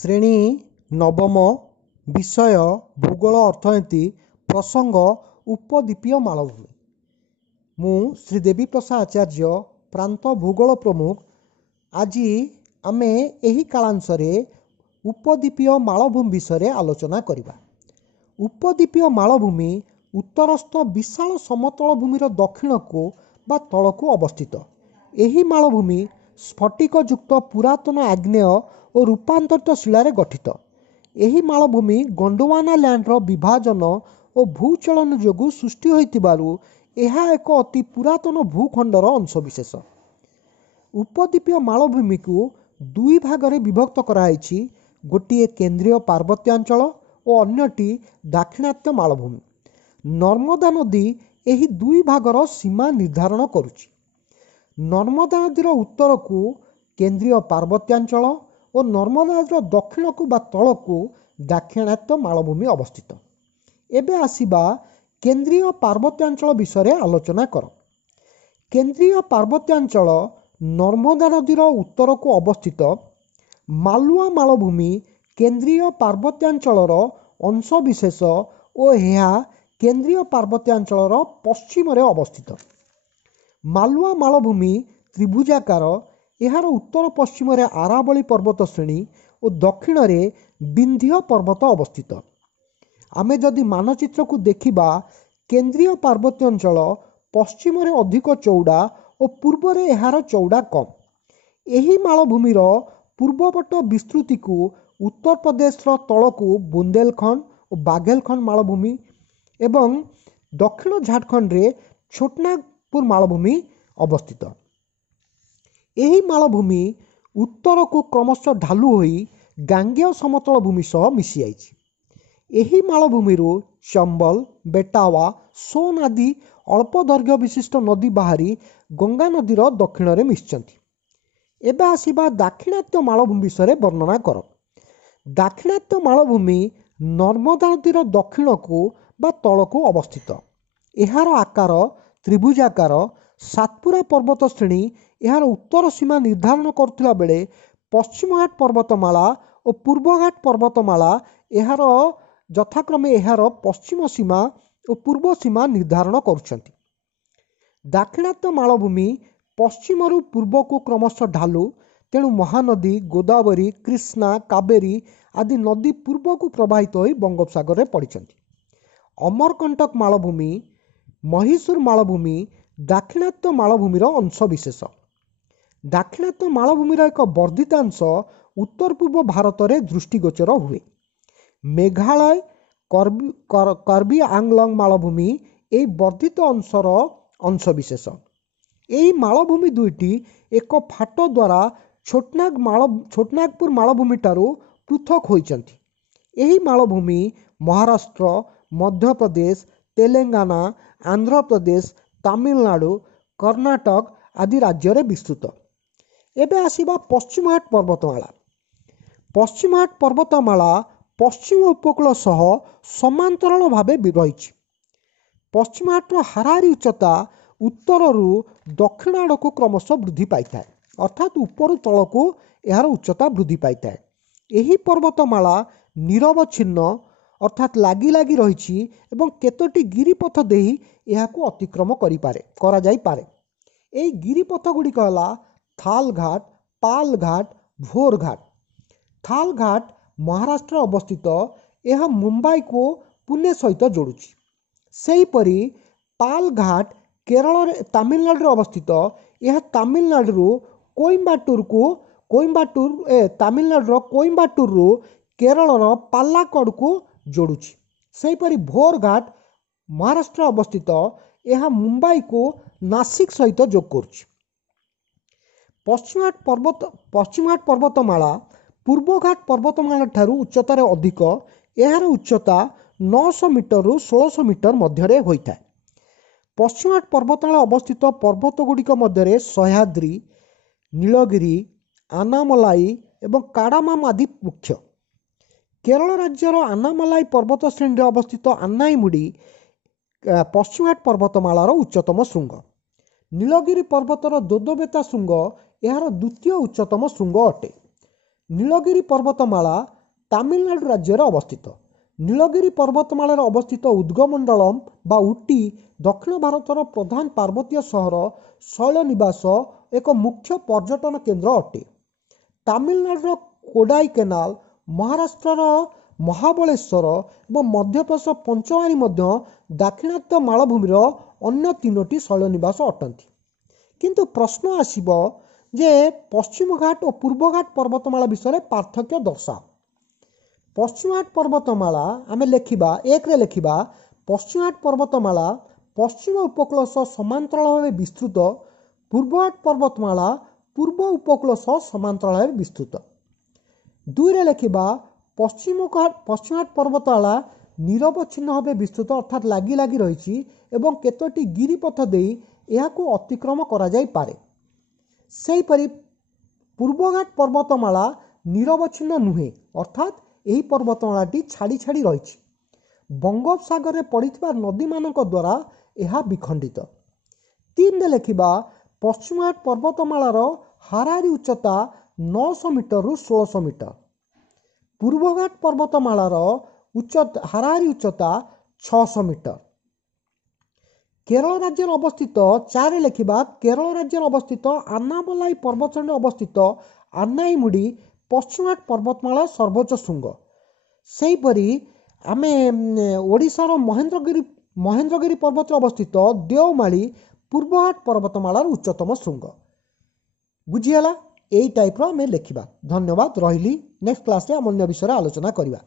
ଶ୍ରେଣୀ ନବମ ବିଷୟ ଭୂଗୋଳ ଅର୍ଥନୀତି ପ୍ରସଙ୍ଗ ଉପଦ୍ୱୀପୀୟ ମାଳଭୂମି। ମୁଁ ଶ୍ରୀ ଦେବୀପ୍ରସାଦ ଆଚାର୍ଯ୍ୟ ପ୍ରାନ୍ତ ଭୂଗୋଳ ପ୍ରମୁଖ। ଆଜି ଆମେ ଏହି କାଳାଂଶରେ ଉପଦ୍ୱୀପୀୟ ମାଳଭୂମି ବିଷୟରେ ଆଲୋଚନା କରିବା। ଉପଦ୍ୱୀପୀୟ ମାଳଭୂମି ଉତ୍ତରସ୍ଥ ବିଶାଳ ସମତଳ ଭୂମିର ଦକ୍ଷିଣକୁ ବା ତଳକୁ ଅବସ୍ଥିତ। ଏହି ମାଳଭୂମି ସ୍ଫଟିକଯୁକ୍ତ ପୁରାତନ ଆଗ୍ନେୟ ଓ ରୂପାନ୍ତରିତ ଶିଳାରେ ଗଠିତ। ଏହି ମାଳଭୂମି ଗୋଣ୍ଡୱାନା ଲ୍ୟାଣ୍ଡର ବିଭାଜନ ଓ ଭୂଚଳନ ଯୋଗୁଁ ସୃଷ୍ଟି ହୋଇଥିବାରୁ ଏହା ଏକ ଅତି ପୁରାତନ ଭୂଖଣ୍ଡର ଅଂଶବିଶେଷ। ଉପଦ୍ୱୀପୀୟ ମାଳଭୂମିକୁ ଦୁଇ ଭାଗରେ ବିଭକ୍ତ କରାଯାଇଛି, ଗୋଟିଏ କେନ୍ଦ୍ରୀୟ ପାର୍ବତ୍ୟାଞ୍ଚଳ ଓ ଅନ୍ୟଟି ଦାକ୍ଷିଣାତ୍ୟ ମାଳଭୂମି। ନର୍ମଦା ନଦୀ ଏହି ଦୁଇ ଭାଗର ସୀମା ନିର୍ଦ୍ଧାରଣ କରୁଛି। ନର୍ମଦା ନଦୀର ଉତ୍ତରକୁ କେନ୍ଦ୍ରୀୟ ପାର୍ବତ୍ୟାଞ୍ଚଳ ଓ ନର୍ମଦା ନଦୀର ଦକ୍ଷିଣକୁ ବା ତଳକୁ ଦାକ୍ଷିଣାତ୍ୟ ମାଳଭୂମି ଅବସ୍ଥିତ। ଏବେ ଆସିବା କେନ୍ଦ୍ରୀୟ ପାର୍ବତ୍ୟାଞ୍ଚଳ ବିଷୟରେ ଆଲୋଚନା କର। କେନ୍ଦ୍ରୀୟ ପାର୍ବତ୍ୟାଞ୍ଚଳ ନର୍ମଦା ନଦୀର ଉତ୍ତରକୁ ଅବସ୍ଥିତ। ମାଲୱା ମାଳଭୂମି କେନ୍ଦ୍ରୀୟ ପାର୍ବତ୍ୟାଞ୍ଚଳର ଅଂଶବିଶେଷ ଓ ଏହା କେନ୍ଦ୍ରୀୟ ପାର୍ବତ୍ୟାଞ୍ଚଳର ପଶ୍ଚିମରେ ଅବସ୍ଥିତ। ମାଲୱା ମାଳଭୂମି ତ୍ରିଭୁଜାକାର। ଏହାର ଉତ୍ତର ପଶ୍ଚିମରେ ଆରାବଳୀ ପର୍ବତ ଶ୍ରେଣୀ ଓ ଦକ୍ଷିଣରେ ବିନ୍ଧ୍ୟ ପର୍ବତ ଅବସ୍ଥିତ। ଆମେ ଯଦି ମାନଚିତ୍ରକୁ ଦେଖିବା, କେନ୍ଦ୍ରୀୟ ପାର୍ବତ୍ୟାଞ୍ଚଳ ପଶ୍ଚିମରେ ଅଧିକ ଚଉଡ଼ା ଓ ପୂର୍ବରେ ଏହାର ଚଉଡ଼ା କମ୍। ଏହି ମାଳଭୂମିର ପୂର୍ବପଟ ବିସ୍ତୃତିକୁ ଉତ୍ତରପ୍ରଦେଶର ତଳକୁ ବୁନ୍ଦେଲଖଣ୍ଡ ଓ ବାଘେଲଖଣ୍ଡ ମାଳଭୂମି ଏବଂ ଦକ୍ଷିଣ ଝାଡ଼ଖଣ୍ଡରେ ଛୋଟନାଗପୁର ମାଳଭୂମି ଅବସ୍ଥିତ। ଏହି ମାଳଭୂମି ଉତ୍ତରକୁ କ୍ରମଶଃ ଢାଲୁ ହୋଇ ଗାଙ୍ଗେୟ ସମତଳ ଭୂମି ସହ ମିଶିଯାଇଛି। ଏହି ମାଳଭୂମିରୁ ଚମ୍ବଲ, ବେଟାୱା, ସୋନ ଆଦି ଅଳ୍ପ ଦୈର୍ଘ୍ୟ ବିଶିଷ୍ଟ ନଦୀ ବାହାରି ଗଙ୍ଗା ନଦୀର ଦକ୍ଷିଣରେ ମିଶିଛନ୍ତି। ଏବେ ଆସିବା ଦାକ୍ଷିଣାତ୍ୟ ମାଳଭୂମି ବିଷୟରେ ବର୍ଣ୍ଣନା କର। ଦାକ୍ଷିଣାତ୍ୟ ମାଳଭୂମି ନର୍ମଦା ନଦୀର ଦକ୍ଷିଣକୁ ବା ତଳକୁ ଅବସ୍ଥିତ। ଏହାର ଆକାର ତ୍ରିଭୁଜାକାର। ସାତପୁରା ପର୍ବତ ଶ୍ରେଣୀ ଏହାର ଉତ୍ତର ସୀମା ନିର୍ଦ୍ଧାରଣ କରୁଥିବା ବେଳେ ପଶ୍ଚିମଘାଟ ପର୍ବତମାଳା ଓ ପୂର୍ବଘାଟ ପର୍ବତମାଳା ଏହାର ଯଥାକ୍ରମେ ଏହାର ପଶ୍ଚିମ ସୀମା ଓ ପୂର୍ବ ସୀମା ନିର୍ଦ୍ଧାରଣ କରୁଛନ୍ତି। ଦାକ୍ଷିଣାତ୍ୟ ମାଳଭୂମି ପଶ୍ଚିମରୁ ପୂର୍ବକୁ କ୍ରମଶଃ ଢାଲୁ, ତେଣୁ ମହାନଦୀ ଗୋଦାବରୀ, କ୍ରିଷ୍ଣା, କାବେରୀ ଆଦି ନଦୀ ପୂର୍ବକୁ ପ୍ରବାହିତ ହୋଇ ବଙ୍ଗୋପସାଗରରେ ପଡ଼ିଛନ୍ତି। ଅମରକଣ୍ଟକ ମାଳଭୂମି, ମହୀଶୂର ମାଳଭୂମି ଦାକ୍ଷିଣାତ୍ୟ ମାଳଭୂମିର ଅଂଶବିଶେଷ। ଦାକ୍ଷିଣାତ୍ୟ ମାଳଭୂମିର ଏକ ବର୍ଦ୍ଧିତାଂଶ ଉତ୍ତର ପୂର୍ବ ଭାରତରେ ଦୃଷ୍ଟିଗୋଚର ହୁଏ। ମେଘାଳୟ କର୍ବି ଆଂଲଙ୍ଗ ମାଳଭୂମି ଏହି ବର୍ଦ୍ଧିତ ଅଂଶର ଅଂଶବିଶେଷ। ଏହି ମାଳଭୂମି ଦୁଇଟି ଏକ ଫାଟ ଦ୍ୱାରା ଛୋଟନାଗପୁର ମାଳଭୂମିଠାରୁ ପୃଥକ ହୋଇଛନ୍ତି। ଏହି ମାଳଭୂମି ମହାରାଷ୍ଟ୍ର, ମଧ୍ୟପ୍ରଦେଶ, ତେଲେଙ୍ଗାନା, ଆନ୍ଧ୍ରପ୍ରଦେଶ, ତାମିଲନାଡୁ, କର୍ଣ୍ଣାଟକ ଆଦି ରାଜ୍ୟରେ ବିସ୍ତୃତ। ଏବେ ଆସିବା ପଶ୍ଚିମଘାଟ ପର୍ବତମାଳା। ପଶ୍ଚିମଘାଟ ପର୍ବତମାଳା ପଶ୍ଚିମ ଉପକୂଳ ସହ ସମାନ୍ତରାଳ ଭାବେ ରହିଛି। ପଶ୍ଚିମଘାଟର ହାରାହାରି ଉଚ୍ଚତା ଉତ୍ତରରୁ ଦକ୍ଷିଣ ଆଡ଼କୁ କ୍ରମଶଃ ବୃଦ୍ଧି ପାଇଥାଏ, ଅର୍ଥାତ୍ ଉପରୁ ତଳକୁ ଏହାର ଉଚ୍ଚତା ବୃଦ୍ଧି ପାଇଥାଏ। ଏହି ପର୍ବତମାଳା ନିରବଚ୍ଛିନ୍ନ ଅର୍ଥାତ୍ ଲାଗି ଲାଗି ରହିଛି ଏବଂ କେତୋଟି ଗିରିପଥ ଦେଇ ଏହାକୁ ଅତିକ୍ରମ କରାଯାଇପାରେ। ଏହି ଗିରିପଥ ଗୁଡ଼ିକ ହେଲା ଥାଲ ଘାଟ, ପାଲ ଘାଟ, ଭୋର ଘାଟ। ଥାଲ ଘାଟ ମହାରାଷ୍ଟ୍ରରେ ଅବସ୍ଥିତ। ଏହା ମୁମ୍ବାଇକୁ ପୁନେ ସହିତ ଯୋଡୁଛି। ସେହିପରି ପାଲ ଘାଟ ତାମିଲନାଡୁରେ ଅବସ୍ଥିତ। ଏହା ତାମିଲନାଡୁର କୋଇମ୍ବାଟୁରରୁ କେରଳର ପାଲାକ୍କଡ଼କୁ ଯୋଡୁଛି। ସେହିପରି ଭୋର ଘାଟ ମହାରାଷ୍ଟ୍ରରେ ଅବସ୍ଥିତ। ଏହା ମୁମ୍ବାଇକୁ ନାସିକ ସହିତ ଯୋଗ କରୁଛି। ପଶ୍ଚିମଘାଟ ପର୍ବତମାଳା ପୂର୍ବଘାଟ ପର୍ବତମାଳା ଠାରୁ ଉଚ୍ଚତାରେ ଅଧିକ। ଏହାର ଉଚ୍ଚତା 900 ମିଟରରୁ 1600 ମିଟର ମଧ୍ୟରେ ହୋଇଥାଏ। ପଶ୍ଚିମଘାଟ ପର୍ବତମାଳା ଅବସ୍ଥିତ ପର୍ବତ ଗୁଡ଼ିକ ମଧ୍ୟରେ ସହ୍ୟାଦ୍ରି, ନୀଳଗିରି, ଆନାମଲାଇ ଏବଂ କାଡାମାମ ଆଦି ମୁଖ୍ୟ। କେରଳ ରାଜ୍ୟର ଆନାମଲାଇ ପର୍ବତ ଶ୍ରେଣୀରେ ଅବସ୍ଥିତ ଆନାଇମୁଡି ପଶ୍ଚିମଘାଟ ପର୍ବତମାଳାର ଉଚ୍ଚତମ ଶୃଙ୍ଗ। ନୀଳଗିରି ପର୍ବତର ଦୋଦବେତା ଶୃଙ୍ଗ ଏହାର ଦ୍ୱିତୀୟ ଉଚ୍ଚତମ ଶୃଙ୍ଗ ଅଟେ। नीलगिरी पर्वतमाला तामिलनाडु राज्य अवस्थित। नीलगिरी पर्वतमाला अवस्थित उद्गमंडलम बा उटी दक्षिण भारतर प्रधान पार्वतीय सहर शैलनिवास एक मुख्य पर्यटन केन्द्र अटे। तामिलनाडुर कोडाई केनाल, महाराष्ट्रर महाबलेश्वर और मध्यप्रदेश पंचमारी दाक्षिणात्य मालभूमिर अन्य तीनोटी शैलनिवास अटंती। किंतु प्रश्न आसिब जे पश्चिम घाट और पूर्व घाट पर्वतमाला विषय पार्थक्य दर्शाओ। पश्चिम घाट पर्वतमाला आम लिखा एक लिखा पश्चिम घाट पर्वतमाला पश्चिम उपकूल सह समांतराल भाव विस्तृत, पूर्व घाट पर्वतमाला पूर्व उपकूल सह समांतराल भाव विस्तृत। दुई लिखा पश्चिम घाट पर्वतमाला निरवच्छिन्न भाव विस्तृत अर्थात लगी लगी रही एवं केतोटी गिरिपथ दे यहां अतिक्रम करा जाई पारे। सेहीपरि पूर्वघाट पर्वतमाला निरवच्छिन्न नुहे अर्थात यही पर्वतमालाटी छाड़ी छाड़ी रही बंगोपसागर में पड़िथिबा नदी मानक द्वारा यह विखंडित। तीन लिखा पश्चिमघाट पर्वतमालार हाराहारी उच्चता 900 मीटर रु 1600 मीटर, पूर्वघाट पर्वतमालार हाराहारी उच्चता 600 मीटर। केरल राज्य अवस्थित चार लिखा केरल राज्य अवस्थित आन्नामलाई पर्वतश्रेणी अवस्थित आन्नाईमुडी पश्चिमघाट पर्वतमाला सर्वोच्च शृंग। सेहीपरि आमे ओडिशार महेंद्रगिरी पर्वत अवस्थित देवमाली पूर्वघाट पर्वतमालार उच्चतम शृंग। बुझीगला यही टाइप आम लिखा। धन्यवाद रही। नेक्स्ट क्लास रे अन्य विषय आलोचना करिबा।